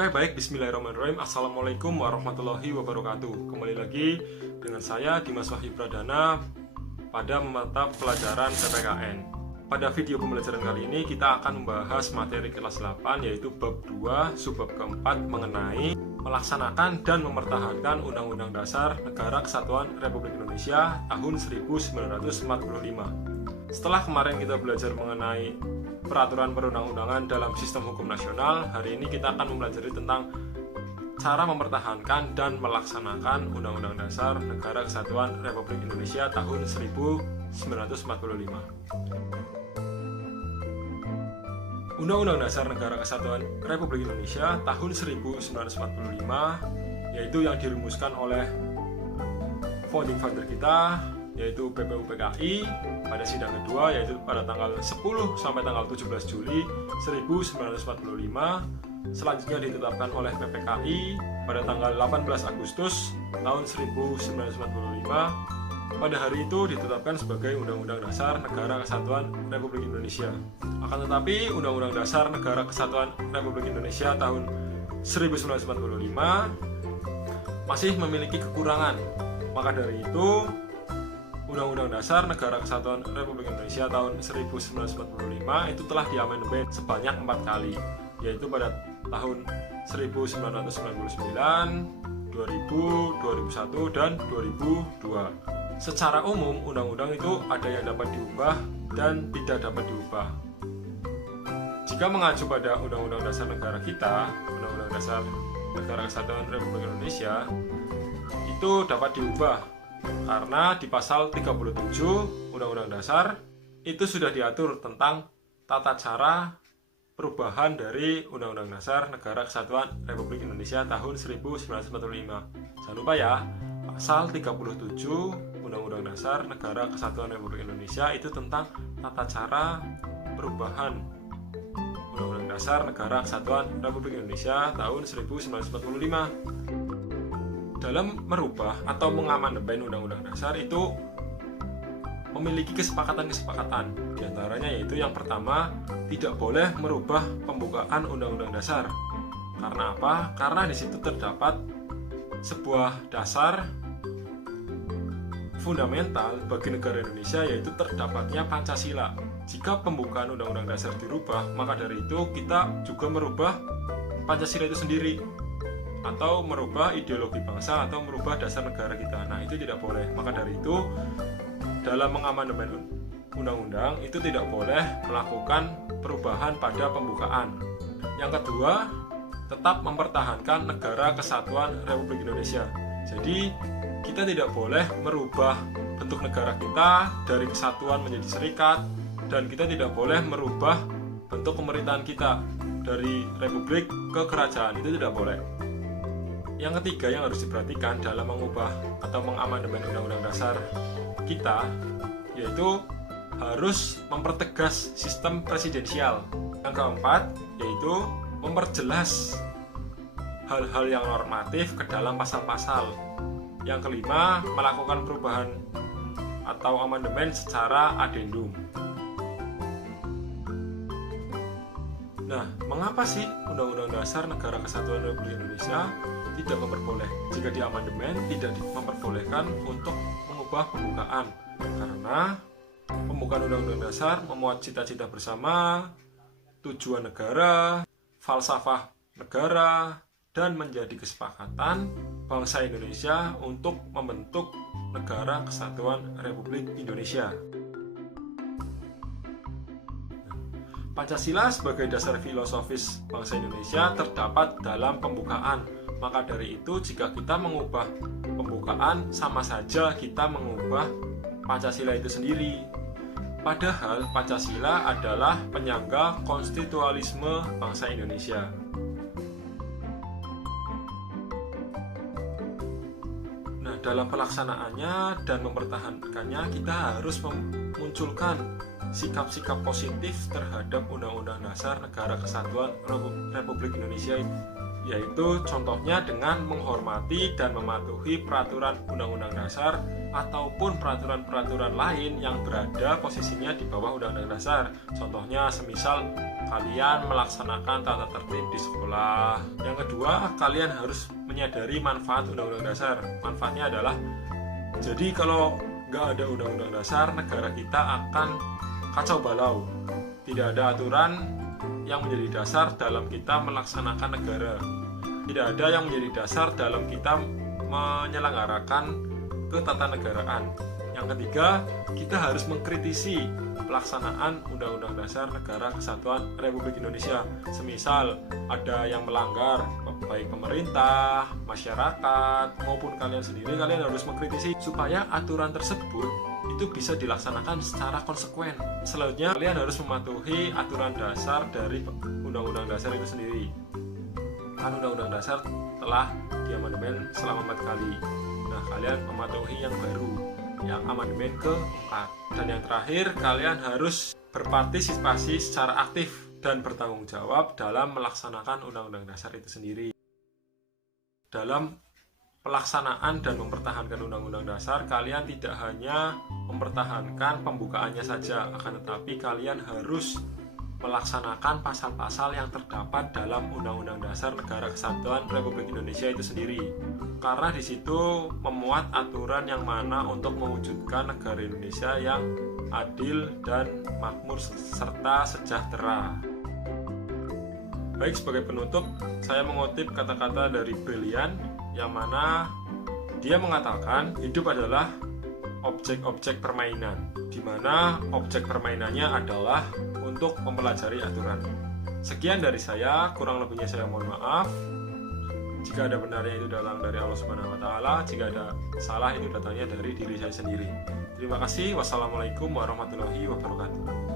Oke, baik, bismillahirrahmanirrahim. Assalamualaikum warahmatullahi wabarakatuh. Kembali lagi dengan saya Dimas Wahyu Pradana pada mata pelajaran PPKN. Pada video pembelajaran kali ini kita akan membahas materi kelas 8, yaitu bab 2 subbab keempat mengenai melaksanakan dan mempertahankan Undang-Undang Dasar Negara Kesatuan Republik Indonesia tahun 1945. Setelah kemarin kita belajar mengenai peraturan perundang-undangan dalam sistem hukum nasional, hari ini kita akan mempelajari tentang cara mempertahankan dan melaksanakan Undang-Undang Dasar Negara Kesatuan Republik Indonesia tahun 1945. Undang-Undang Dasar Negara Kesatuan Republik Indonesia tahun 1945, yaitu yang dirumuskan oleh founding father kita, yaitu BPUPKI pada sidang kedua, yaitu pada tanggal 10 sampai tanggal 17 Juli 1945. Selanjutnya ditetapkan oleh PPKI pada tanggal 18 Agustus tahun 1945. Pada hari itu ditetapkan sebagai Undang-Undang Dasar Negara Kesatuan Republik Indonesia. Akan tetapi Undang-Undang Dasar Negara Kesatuan Republik Indonesia tahun 1945 masih memiliki kekurangan. Maka dari itu Undang-Undang Dasar Negara Kesatuan Republik Indonesia tahun 1945 itu telah diamandemen sebanyak 4 kali, yaitu pada tahun 1999, 2000, 2001, dan 2002. Secara umum, undang-undang itu ada yang dapat diubah dan tidak dapat diubah. Jika mengacu pada Undang-Undang Dasar Negara kita, Undang-Undang Dasar Negara Kesatuan Republik Indonesia, itu dapat diubah karena di pasal 37 Undang-Undang Dasar itu sudah diatur tentang tata cara perubahan dari Undang-Undang Dasar Negara Kesatuan Republik Indonesia tahun 1945. Jangan lupa ya, pasal 37 Undang-Undang Dasar Negara Kesatuan Republik Indonesia itu tentang tata cara perubahan Undang-Undang Dasar Negara Kesatuan Republik Indonesia tahun 1945. Dalam merubah atau mengamandemen Undang-Undang Dasar itu memiliki kesepakatan-kesepakatan. Di antaranya yaitu yang pertama, tidak boleh merubah pembukaan Undang-Undang Dasar. Karena apa? Karena di situ terdapat sebuah dasar fundamental bagi negara Indonesia, yaitu terdapatnya Pancasila. Jika pembukaan Undang-Undang Dasar dirubah, maka dari itu kita juga merubah Pancasila itu sendiri, atau merubah ideologi bangsa, atau merubah dasar negara kita. Nah, itu tidak boleh. Maka dari itu, dalam mengamandemen undang-undang itu tidak boleh melakukan perubahan pada pembukaan. Yang kedua, tetap mempertahankan Negara Kesatuan Republik Indonesia. Jadi, kita tidak boleh merubah bentuk negara kita dari kesatuan menjadi serikat, dan kita tidak boleh merubah bentuk pemerintahan kita dari republik ke kerajaan. Itu tidak boleh. Yang ketiga yang harus diperhatikan dalam mengubah atau mengamandemen Undang-Undang Dasar kita, yaitu harus mempertegas sistem presidensial. Yang keempat, yaitu memperjelas hal-hal yang normatif ke dalam pasal-pasal. Yang kelima, melakukan perubahan atau amandemen secara adendum. Nah, mengapa sih Undang-Undang Dasar Negara Kesatuan Republik Indonesia tidak memperboleh? Jika diamandemen tidak memperbolehkan untuk mengubah pembukaan, karena pembukaan Undang-Undang Dasar memuat cita-cita bersama, tujuan negara, falsafah negara, dan menjadi kesepakatan bangsa Indonesia untuk membentuk Negara Kesatuan Republik Indonesia. Pancasila sebagai dasar filosofis bangsa Indonesia terdapat dalam pembukaan. Maka dari itu, jika kita mengubah pembukaan, sama saja kita mengubah Pancasila itu sendiri. Padahal Pancasila adalah penyangga konstitualisme bangsa Indonesia. Nah, dalam pelaksanaannya dan mempertahankannya, kita harus memunculkan sikap-sikap positif terhadap Undang-Undang Dasar Negara Kesatuan Republik Indonesia, yaitu contohnya dengan menghormati dan mematuhi peraturan Undang-Undang Dasar ataupun peraturan-peraturan lain yang berada posisinya di bawah Undang-Undang Dasar. Contohnya semisal kalian melaksanakan tata tertib di sekolah. Yang kedua, kalian harus menyadari manfaat Undang-Undang Dasar. Manfaatnya adalah, jadi kalau nggak ada Undang-Undang Dasar, negara kita akan kacau balau. Tidak ada aturan yang menjadi dasar dalam kita melaksanakan negara. Tidak ada yang menjadi dasar dalam kita menyelenggarakan ketatanegaraan. Yang ketiga, kita harus mengkritisi pelaksanaan Undang-Undang Dasar Negara Kesatuan Republik Indonesia. Semisal ada yang melanggar, baik pemerintah, masyarakat, maupun kalian sendiri, kalian harus mengkritisi supaya aturan tersebut itu bisa dilaksanakan secara konsekuen. Selanjutnya, kalian harus mematuhi aturan dasar dari Undang-Undang Dasar itu sendiri. Kan Undang-Undang Dasar telah diamandemen selama 4 kali. Nah, kalian mematuhi yang baru, yang amandemen ke-4. Dan yang terakhir, kalian harus berpartisipasi secara aktif dan bertanggung jawab dalam melaksanakan Undang-Undang Dasar itu sendiri. Dalam pelaksanaan dan mempertahankan Undang-Undang Dasar, kalian tidak hanya mempertahankan pembukaannya saja, akan tetapi kalian harus melaksanakan pasal-pasal yang terdapat dalam Undang-Undang Dasar Negara Kesatuan Republik Indonesia itu sendiri. Karena di situ memuat aturan yang mana untuk mewujudkan negara Indonesia yang adil dan makmur serta sejahtera. Baik, sebagai penutup, saya mengutip kata-kata dari Brilliant yang mana dia mengatakan hidup adalah objek-objek permainan, di mana objek permainannya adalah untuk mempelajari aturan. Sekian dari saya, kurang lebihnya saya mohon maaf. Jika ada benarnya itu datang dari Allah Subhanahu wa taala, jika ada salah itu datangnya dari diri saya sendiri. Terima kasih. Wassalamualaikum warahmatullahi wabarakatuh.